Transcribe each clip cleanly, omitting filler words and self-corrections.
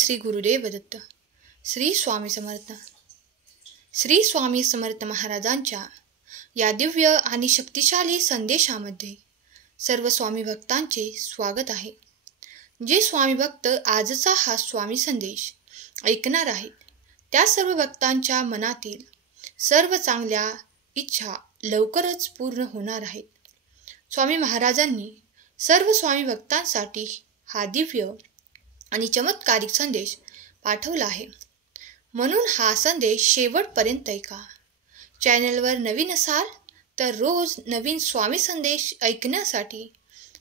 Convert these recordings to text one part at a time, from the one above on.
श्री गुरुदेव दत्त. श्री स्वामी समर्थ. श्री स्वामी समर्थ महाराजांच्या या दिव्य आणि शक्तिशाली संदेशामध्ये सर्व स्वामी भक्तांचे स्वागत आहे. जे स्वामी भक्त आजचा हा स्वामी संदेश ऐकणार आहेत त्या सर्व भक्तांच्या मनातील सर्व चांगल्या इच्छा लवकरच पूर्ण होणार आहेत. स्वामी महाराजांनी सर्व स्वामी भक्तांसाठी हा दिव्य आणि चमत्कारिक संदेश पाठवला आहे, म्हणून हा संदेश शेवटपर्यंत ऐका. चॅनलवर नवीन असाल तर रोज नवीन स्वामी संदेश ऐकण्यासाठी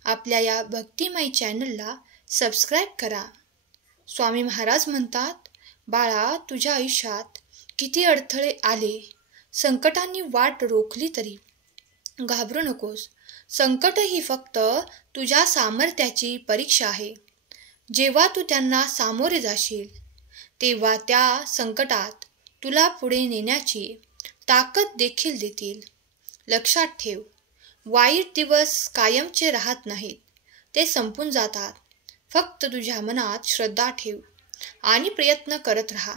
आपल्या या भक्तिमय चॅनलला सबस्क्राईब करा. स्वामी महाराज म्हणतात, बाळा, तुझ्या आयुष्यात किती अडथळे आले, संकटांनी वाट रोखली तरी घाबरू नकोस. संकट ही फक्त तुझ्या सामर्थ्याची परीक्षा आहे. जेव्हा तू त्यांना सामोरे जाशील तेव्हा त्या संकटात तुला पुढे नेण्याची ताकद देखील देतील. लक्षात ठेव, वाईट दिवस कायमचे राहत नाहीत, ते संपून जातात. फक्त तुझ्या मनात श्रद्धा ठेव आणि प्रयत्न करत राहा.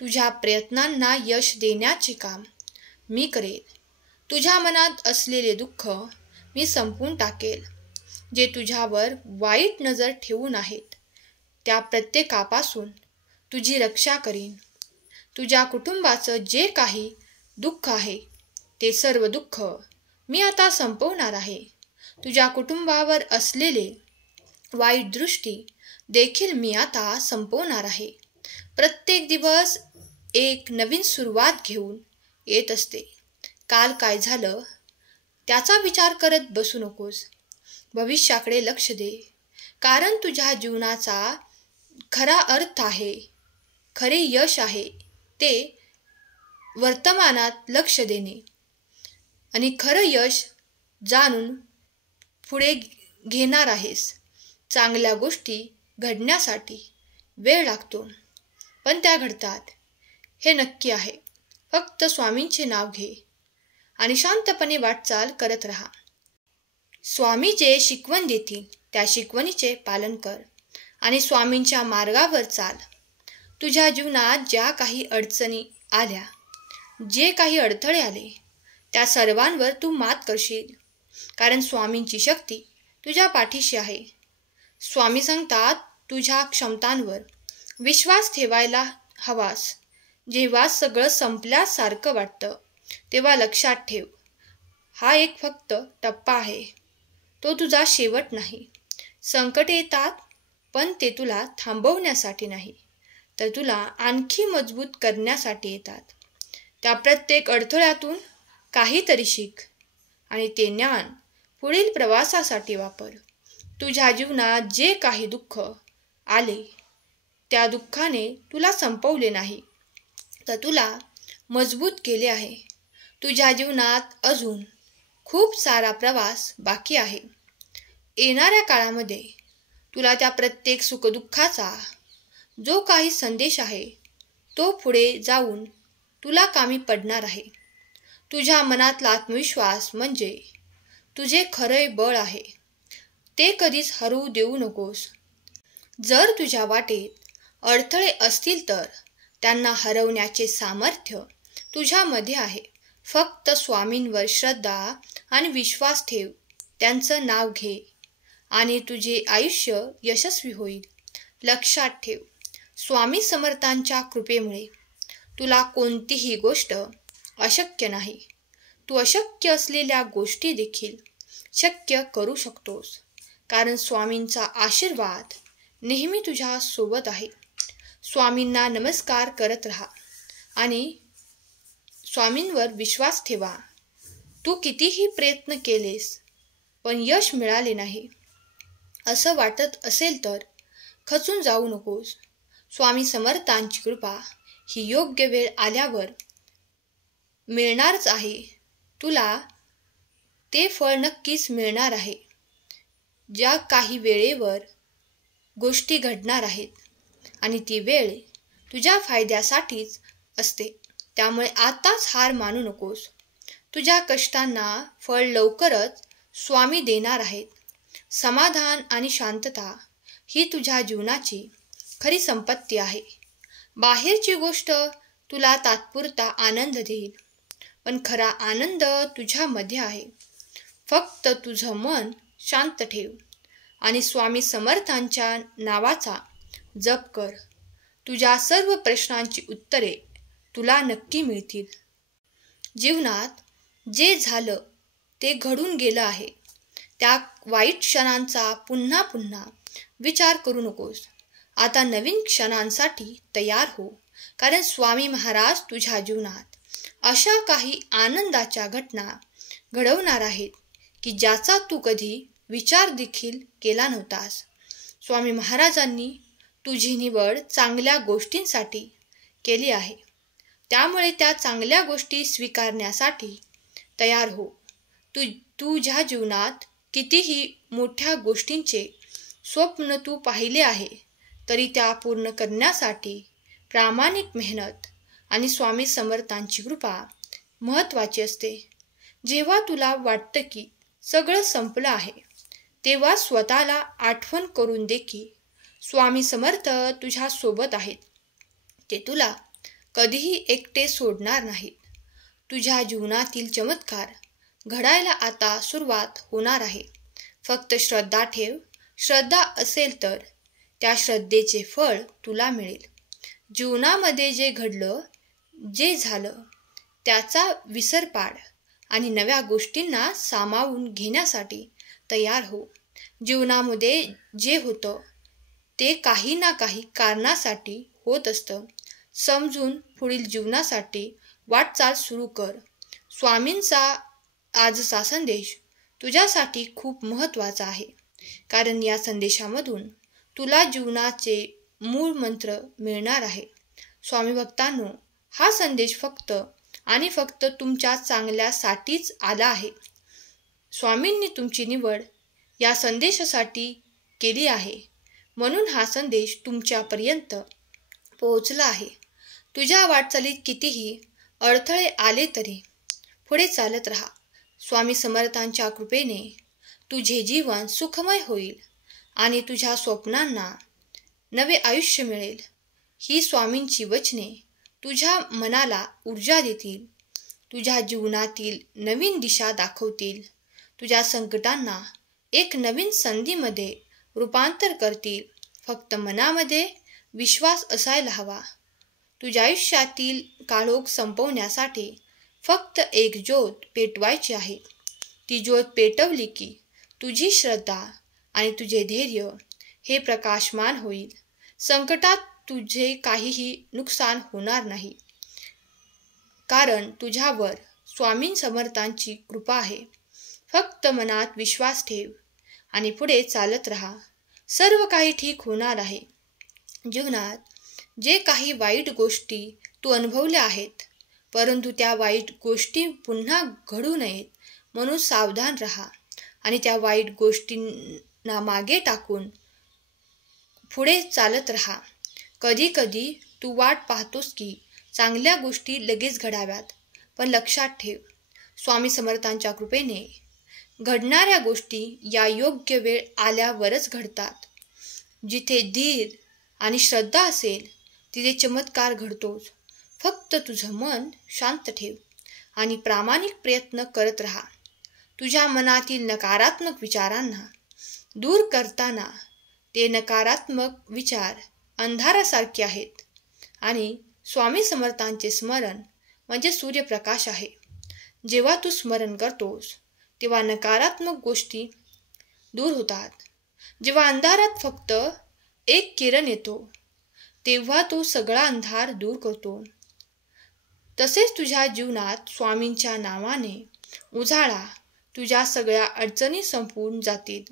तुझ्या प्रयत्नांना यश देण्याचे काम मी करेन. तुझ्या मनात असलेले दुःख मी संपवून टाकेल. जे तुझ्यावर वाईट नजर ठेवून आहेत त्या प्रत्येकापासून तुझी रक्षा करीन. तुझ्या कुटुंबाचं जे काही दुःख आहे ते सर्व दुःख मी आता संपवणार आहे. तुझ्या कुटुंबावर असलेले वाईट दृष्टी देखील मी आता संपवणार आहे. प्रत्येक दिवस एक नवीन सुरुवात घेऊन येत असते. काल काय झालं त्याचा विचार करत बसू नकोस. भविष्याकडे लक्ष दे, कारण तुझ्या जीवनाचा खरा अर्थ आहे, खरे यश आहे ते वर्तमानात लक्ष देणे आणि खरं यश जाणून पुढे घेणार आहेस. चांगल्या गोष्टी घडण्यासाठी वेळ लागतो, पण त्या घडतात हे नक्की आहे. फक्त स्वामींचे नाव घे आणि शांतपणे वाटचाल करत राहा. स्वामी जे शिकवण देतील त्या शिकवणीचे पालन कर आणि स्वामींच्या मार्गावर चाल. तुझ्या जीवनात ज्या काही अडचणी आल्या, जे काही अडथळे आले त्या सर्वांवर तू मात करशील, कारण स्वामींची शक्ती तुझ्या पाठीशी आहे. स्वामी सांगतात, तुझ्या क्षमतांवर विश्वास ठेवायला हवास. जेव्हा सगळं संपल्यासारखं वाटतं तेव्हा लक्षात ठेव, हा एक फक्त टप्पा आहे, तो तुझा शेवट नाही. संकट येतात, पण ते तुला थांबवण्यासाठी नाही, तर तुला आणखी मजबूत करण्यासाठी येतात. त्या प्रत्येक अडथळ्यातून काहीतरी शिक आणि ते ज्ञान पुढील प्रवासासाठी वापर. तुझ्या जीवनात जे काही दुःख आले त्या दुःखाने तुला संपवले नाही, तर तुला मजबूत केले आहे. तुझ्या जीवनात अजून खूप सारा प्रवास बाकी आहे. येणाऱ्या काळामध्ये तुला त्या प्रत्येक सुखदुःखाचा जो काही संदेश आहे तो पुढे जाऊन तुला कामी पडणार आहे. तुझ्या मनातला आत्मविश्वास म्हणजे तुझे खरे बळ आहे, ते कधीच हरवू देऊ नकोस. जर तुझ्या वाटेत अडथळे असतील तर त्यांना हरवण्याचे सामर्थ्य तुझ्यामध्ये आहे. फक्त स्वामींवर श्रद्धा आणि विश्वास ठेव, त्यांचं नाव घे आणि तुझे आयुष्य यशस्वी होईल. लक्षात ठेव, स्वामी समर्थांच्या कृपेमुळे तुला कोणतीही गोष्ट अशक्य नाही. तू अशक्य असलेल्या गोष्टी देखील शक्य करू शकतोस, कारण स्वामींचा आशीर्वाद नेहमी तुझ्या सोबत आहे. स्वामींना नमस्कार करत राहा आणि स्वामींवर विश्वास ठेवा. तू कितीही प्रयत्न केलेस पण यश मिळाले नाही असं वाटत असेल तर खचून जाऊ नकोस. स्वामी समर्थांची कृपा ही योग्य वेळ आल्यावर मिळणारच आहे. तुला ते फळ नक्कीच मिळणार आहे. ज्या काही वेळेवर गोष्टी घडणार आहेत आणि ती वेळ तुझ्या फायद्यासाठीच असते, त्यामुळे आताच हार मानू नकोस. तुझ्या कष्टांना फळ लवकरच स्वामी देणार आहेत. समाधान आणि शांतता ही तुझ्या जीवनाची खरी संपत्ती आहे. बाहेरची गोष्ट तुला तात्पुरता आनंद देईल, पण खरा आनंद तुझ्यामध्ये आहे. फक्त तुझं मन शांत ठेव आणि स्वामी समर्थांच्या नावाचा जप कर. तुझ्या सर्व प्रश्नांची उत्तरे तुला नक्की मिळतील. जीवनात जे झालं ते घडून गेलं आहे. त्या वाईट क्षणांचा पुन्हा पुन्हा विचार करू नकोस. आता नवीन क्षणांसाठी तयार हो, कारण स्वामी महाराज तुझ्या जीवनात अशा काही आनंदाच्या घटना घडवणार आहेत की ज्याचा तू कधी विचार देखील केला नव्हतास. स्वामी महाराजांनी तुझी निवड चांगल्या गोष्टींसाठी केली आहे, त्यामुळे त्या चांगल्या गोष्टी स्वीकारण्यासाठी तयार हो. तुझ्या जीवनात कितीही मोठ्या गोष्टींचे स्वप्न तू पाहिले आहे, तरी त्या पूर्ण करण्यासाठी प्रामाणिक मेहनत आणि स्वामी समर्थांची कृपा महत्त्वाची असते. जेव्हा तुला वाटतं की सगळं संपलं आहे, तेव्हा स्वतःला आठवण करून दे की स्वामी समर्थ तुझ्या सोबत आहेत. ते तुला कधीही एकटे सोडणार नाहीत. तुझ्या जीवनातील चमत्कार घडायला आता सुरुवात होणार आहे. फक्त श्रद्धा ठेव. श्रद्धा असेल तर त्या श्रद्धेचे फळ तुला मिळेल. जीवनामध्ये जे घडलं, जे झालं त्याचा विसर पाड आणि नव्या गोष्टींना सामावून घेण्यासाठी तयार हो. जीवनामध्ये जे होतं ते काही ना काही कारणासाठी होत असतं. समजून पुढील जीवनासाठी वाटचाल सुरू कर. स्वामींचा आजचा संदेश तुझ्यासाठी खूप महत्त्वाचा आहे, कारण या संदेशामधून तुला जीवनाचे मूळ मंत्र मिळणार आहे. स्वामी भक्तांनो, हा संदेश फक्त आणि फक्त तुमच्या चांगल्यासाठीच आला आहे. स्वामींनी तुमची निवड या संदेशासाठी केली आहे, म्हणून हा संदेश तुमच्यापर्यंत पोहोचला आहे. तुझ्या वाटचालीत कितीही अडथळे आले तरी पुढे चालत राहा. स्वामी समर्थांच्या कृपेने तुझे जीवन सुखमय होईल आणि तुझ्या स्वप्नांना नवे आयुष्य मिळेल. ही स्वामींची वचने तुझ्या मनाला ऊर्जा देतील, तुझ्या जीवनातील नवीन दिशा दाखवतील, तुझ्या संकटांना एक नवीन संधीमध्ये रूपांतर करतील. फक्त मनामध्ये विश्वास असायला हवा. तुझ्या आयुष्यातील काळोख संपवण्यासाठी फक्त एक ज्योत पेटवायची आहे. ती ज्योत पेटवली की तुझी श्रद्धा आणि तुझे धैर्य हे प्रकाशमान होईल. संकटात तुझे काहीही नुकसान होणार नाही, कारण तुझ्यावर स्वामी समर्थांची कृपा आहे. फक्त मनात विश्वास ठेव आणि पुढे चालत राहा. सर्व काही ठीक होणार आहे. जीवनात जे काही वाईट गोष्टी तू अनुभवल्या आहेत, परंतु त्या वाईट गोष्टी पुन्हा घडू नयेत म्हणून सावधान राहा आणि त्या वाईट गोष्टींना मागे टाकून पुढे चालत राहा. कधी कधी तू वाट पाहतोस की चांगल्या गोष्टी लगेच घडाव्यात, पण लक्षात ठेव, स्वामी समर्थांच्या कृपेने घडणाऱ्या गोष्टी या योग्य वेळ आल्यावरच घडतात. जिथे धीर आणि श्रद्धा असेल तिथे चमत्कार घडतोच. फक्त तुझं मन शांत ठेव आणि प्रामाणिक प्रयत्न करत राहा. तुझ्या मनातील नकारात्मक विचारांना दूर करताना ते नकारात्मक विचार अंधारासारखे आहेत आणि स्वामी समर्थांचे स्मरण म्हणजे सूर्यप्रकाश आहे. जेव्हा तू स्मरण करतोस तेव्हा नकारात्मक गोष्टी दूर होतात. जेव्हा अंधारात फक्त एक किरण येतो तेव्हा तो सगळा अंधार दूर करतो. तसेच तुझ्या जीवनात स्वामींच्या नावाने उजाळा, तुझ्या सगळ्या अडचणी संपून जातील.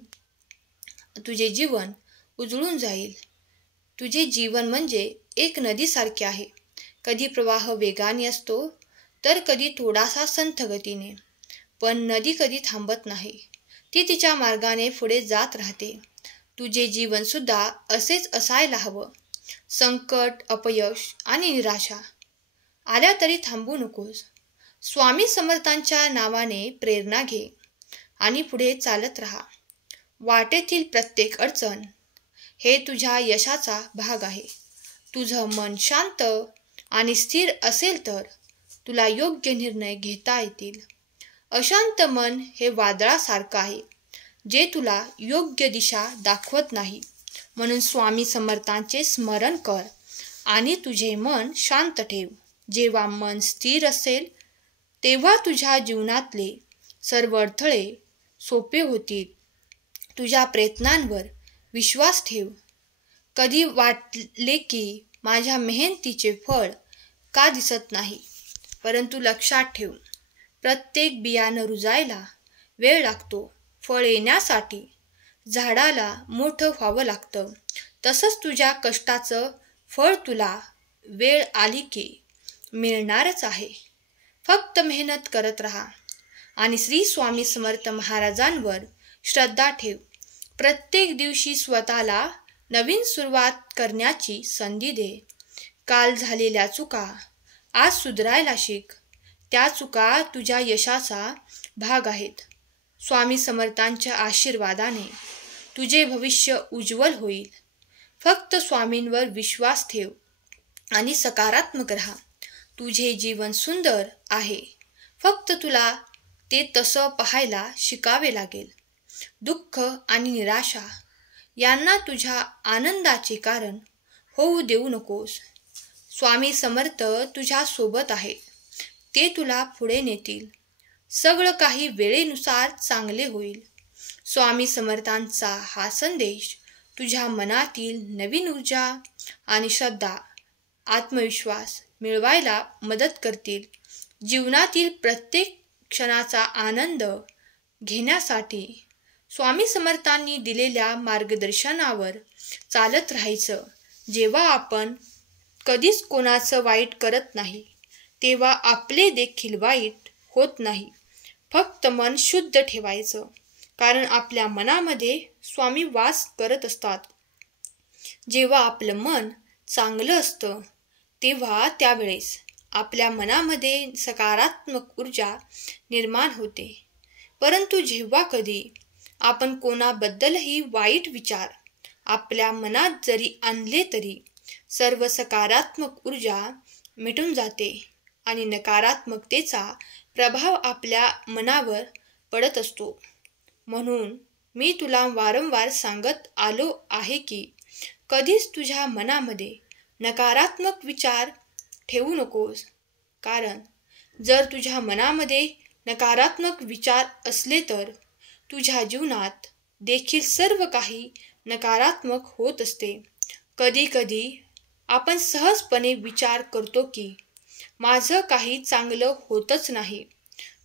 तुझे जीवन उजळून जाईल. तुझे जीवन म्हणजे एक नदीसारखे आहे. कधी प्रवाह वेगाने असतो तर कधी थोडासा संथ गतीने, पण नदी कधी थांबत नाही. ती तिच्या मार्गाने पुढे जात राहते. तुझे जीवन सुद्धा असेच असायला हवं. संकट, अपयश आणि निराशा आल्या तरी थांबू नकोस. स्वामी समर्थांच्या नावाने प्रेरणा घे आणि पुढे चालत राहा. वाटेतील प्रत्येक अडचण हे तुझ्या यशाचा भाग आहे. तुझं मन शांत आणि स्थिर असेल तर तुला योग्य निर्णय घेता येतील. अशांत मन हे वादळासारखं आहे, जे तुला योग्य दिशा दाखवत नाही. म्हणून स्वामी समर्थांचे स्मरण कर आणि तुझे मन शांत ठेव. जेव्हा मन स्थिर असेल तेव्हा तुझ्या जीवनातले सर्व अडथळे सोपे होतील. तुझ्या प्रयत्नांवर विश्वास ठेव. कधी वाटले की माझ्या मेहनतीचे फळ का दिसत नाही, परंतु लक्षात ठेव, प्रत्येक बियाणं रुजायला वेळ लागतो. फळ येण्यासाठी झाडाला मोठं व्हावं लागतं. तसंच तुझ्या कष्टाचं फळ तुला वेळ आली की मिळणारच आहे. फक्त मेहनत करत राहा आणि श्री स्वामी समर्थ महाराजांवर श्रद्धा ठेव. प्रत्येक दिवशी स्वतःला नवीन सुरुवात करण्याची संधी दे. काल झालेल्या चुका आज सुधारायला शिक. त्या चुका तुझ्या यशाचा भाग आहेत. स्वामी समर्थांच्या आशीर्वादाने तुझे भविष्य उज्ज्वल होईल. फक्त स्वामींवर विश्वास ठेव आणि सकारात्मक राहा. तुझे जीवन सुंदर आहे, फक्त तुला ते तसं पाहायला शिकावे लागेल. दुःख आणि निराशा यांना तुझ्या आनंदाचे कारण होऊ देऊ नकोस. स्वामी समर्थ तुझ्या सोबत आहेत. ते तुला पुढे नेतील. सगळं काही वेळेनुसार चांगले होईल. स्वामी समर्थांचा हा संदेश तुझ्या मनातील नवीन ऊर्जा आणि श्रद्धा, आत्मविश्वास मिळवायला मदत करतील. जीवनातील प्रत्येक क्षणाचा आनंद घेण्यासाठी स्वामी समर्थांनी दिलेल्या मार्गदर्शनावर चालत राहायचं. जेव्हा आपण कधीच कोणाचं वाईट करत नाही, तेव्हा आपले देखील वाईट होत नाही. फक्त मन शुद्ध ठेवायचं, कारण आपल्या मनामध्ये स्वामी वास करत असतात. जेव्हा आपलं मन चांगलं असतं तेव्हा त्यावेळेस आपल्या मनामध्ये सकारात्मक ऊर्जा निर्माण होते. परंतु जेव्हा कधी आपण कोणाबद्दलही वाईट विचार आपल्या मनात जरी आणले तरी सर्व सकारात्मक ऊर्जा मिटून जाते आणि नकारात्मकतेचा प्रभाव आपल्या मनावर पडत असतो. म्हणून मी तुला वारंवार सांगत आलो आहे की कधीच तुझ्या मनामध्ये नकारात्मक विचार ठेवू नकोस. कारण जर तुझ्या मनामध्ये नकारात्मक विचार असले तर तुझ्या जीवनात देखील सर्व काही नकारात्मक होत असते. कधी कधी आपण सहजपणे विचार करतो की माझं काही चांगलं होतच नाही,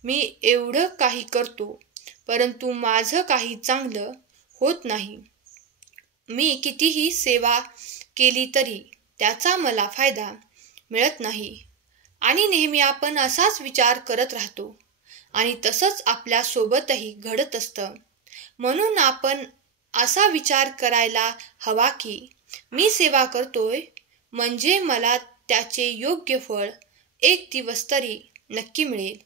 मी एवढं काही करतो परंतु माझं काही चांगलं होत नाही, मी कितीही सेवा केली तरी त्याचा मला फायदा मिळत नाही. आणि नेहमी आपण असाच विचार करत राहतो आणि तसंच आपल्या सोबतही घडत असतं. म्हणून आपण असा विचार करायला हवा की मी सेवा करतोय म्हणजे मला त्याचे योग्य फळ एक दिवस तरी नक्की मिळेल.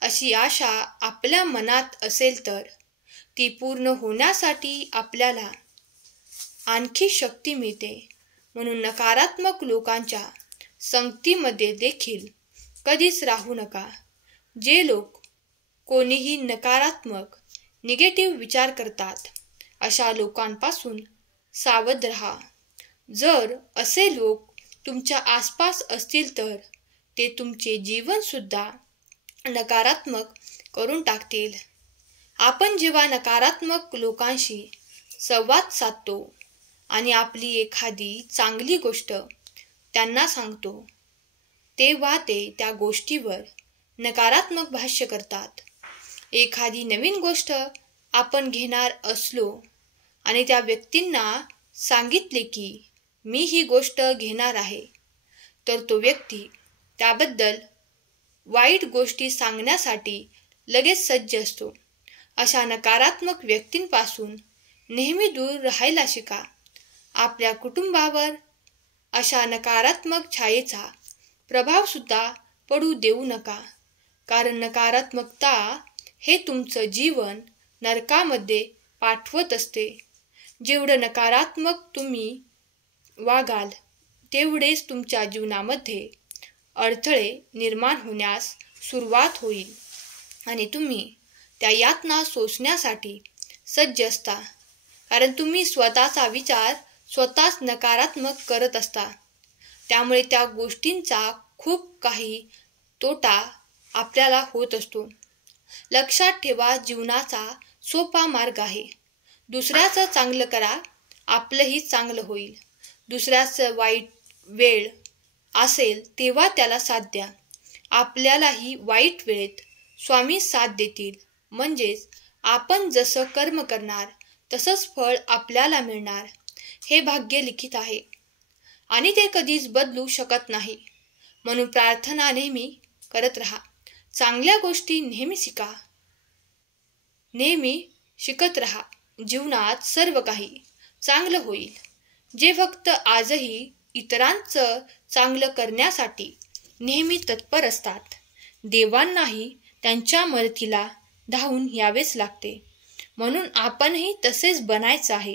अशी आशा आपल्या मनात असेल तर ती पूर्ण होण्यासाठी आपल्याला आणखी शक्ती मिळते. म्हणून नकारात्मक लोकांच्या संगतीमध्ये देखील कधीच राहू नका. जे लोक कोणीही नकारात्मक निगेटिव्ह विचार करतात अशा लोकांपासून सावध राहा. जर असे लोक तुमच्या आसपास असतील तर ते तुमचे जीवनसुद्धा नकारात्मक करून टाकतील. आपण जेव्हा नकारात्मक लोकांशी संवाद साधतो आणि आपली एखादी चांगली गोष्ट त्यांना सांगतो तेव्हा ते त्या गोष्टीवर नकारात्मक भाष्य करतात. एखादी नवीन गोष्ट आपण घेणार असलो आणि त्या व्यक्तींना सांगितले की मी ही गोष्ट घेणार आहे, तर तो व्यक्ती त्याबद्दल वाईट गोष्टी सांगण्यासाठी लगेच सज्ज असतो. अशा नकारात्मक व्यक्तींपासून नेहमी दूर राहायला शिका. आपल्या कुटुंबावर अशा नकारात्मक छायेचा प्रभावसुद्धा पडू देऊ नका, कारण नकारात्मकता हे तुमचं जीवन नरकामध्ये पाठवत असते. जेवढं नकारात्मक तुम्ही वागाल तेवढेच तुमच्या जीवनामध्ये अडथळे निर्माण होण्यास सुरुवात होईल आणि तुम्ही त्या यातना सोसण्यासाठी सज्ज असता. कारण तुम्ही स्वतःचा विचार स्वतःच नकारात्मक करत असता. त्यामुळे त्या गोष्टींचा खूप काही तोटा आपल्याला होत असतो. लक्षात ठेवा, जीवनाचा सोपा मार्ग आहे. दुसऱ्याचं चांगलं करा, आपलंही चांगलं होईल. दुसऱ्याचं वाईट वेळ असेल तेव्हा त्याला साथ द्या. आपल्यालाही वाईट वेळेत स्वामी साथ देतील. म्हणजेच आपण जसं कर्म करणार तसंच फळ आपल्याला मिळणार. हे भाग्य लिखित आहे आणि ते कधीच बदलू शकत नाही. म्हणून प्रार्थना नेहमी करत राहा. चांगल्या गोष्टी नेहमी शिका. नेहमी शिकत राहा. जीवनात सर्व काही चांगलं होईल. जे फक्त आजही इतरांचं चांगलं करण्यासाठी नेहमी तत्पर असतात, देवांनाही त्यांच्या मदतीला धावून यावेच लागते. म्हणून आपणही तसेच बनायचं आहे.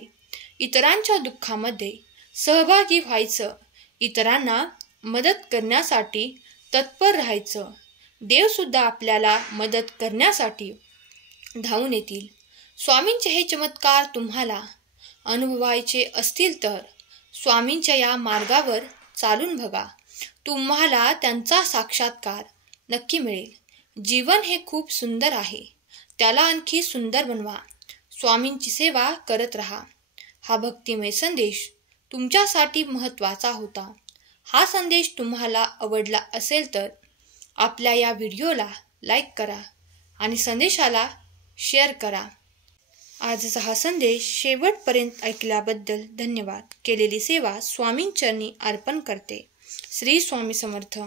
इतरांच्या दुःखामध्ये सहभागी व्हायचं, इतरांना मदत करण्यासाठी तत्पर राहायचं. देवसुद्धा आपल्याला मदत करण्यासाठी धावून येतील. स्वामींचे हे चमत्कार तुम्हाला अनुभवायचे असतील तर स्वामींच्या या मार्गावर चालून बघा. तुम्हाला त्यांचा साक्षात्कार नक्की मिळेल. जीवन हे खूप सुंदर आहे, त्याला आणखी सुंदर बनवा. स्वामींची सेवा करत राहा. हा भक्तिमय संदेश तुमच्यासाठी महत्त्वाचा होता. हा संदेश तुम्हाला आवडला असेल तर आपल्या या व्हिडिओला लाईक करा आणि संदेशाला शेअर करा. आजचा हा संदेश शेवटपर्यंत ऐकल्याबद्दल धन्यवाद. केलेली सेवा स्वामींचरणी अर्पण करते. श्री स्वामी समर्थ.